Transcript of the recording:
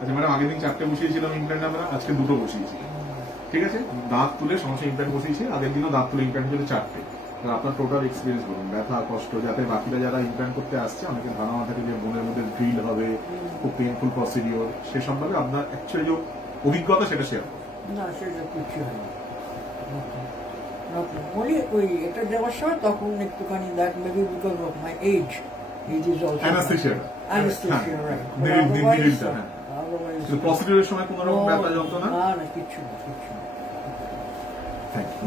আচ্ছা ম্যাডাম, আগের দিন 4টে বসিয়েছিলাম ইমপ্ল্যান্ট, আমরা আজকে 2টো বসিয়েছি, ঠিক আছে? দাঁত তুলে সমস্ত ইমপ্ল্যান্ট বসিয়েছি, আগের দিনও দাঁত তুলে ইমপ্ল্যান্ট হয়েছে 4টে। আপনার টোটাল এক্সপিরিয়েন্স বলুন, ব্যথা কষ্ট, যাতে বাকিরা যারা ইমপ্ল্যান্ট করতে আসছে অনেকে ধারণা থাকে যে বোনের মধ্যে ড্রিল হবে, খুব পেইনফুল প্রসিডিওর, সেসব ভাবে আপনার অ্যাকচুয়ালি যে অভিজ্ঞতা সেটা শেয়ার করুন। না, সেটা কিছু হয়নি। ওই এটা দেওয়ার সময় তখন একটুখানি that maybe because of my age, it is also anaesthesia, right. কিন্তু প্রসিডিওরের সময় কোনো রকম ব্যথা যন্ত্রণা? না, কিচ্ছু না, কিচ্ছু না। Thank you.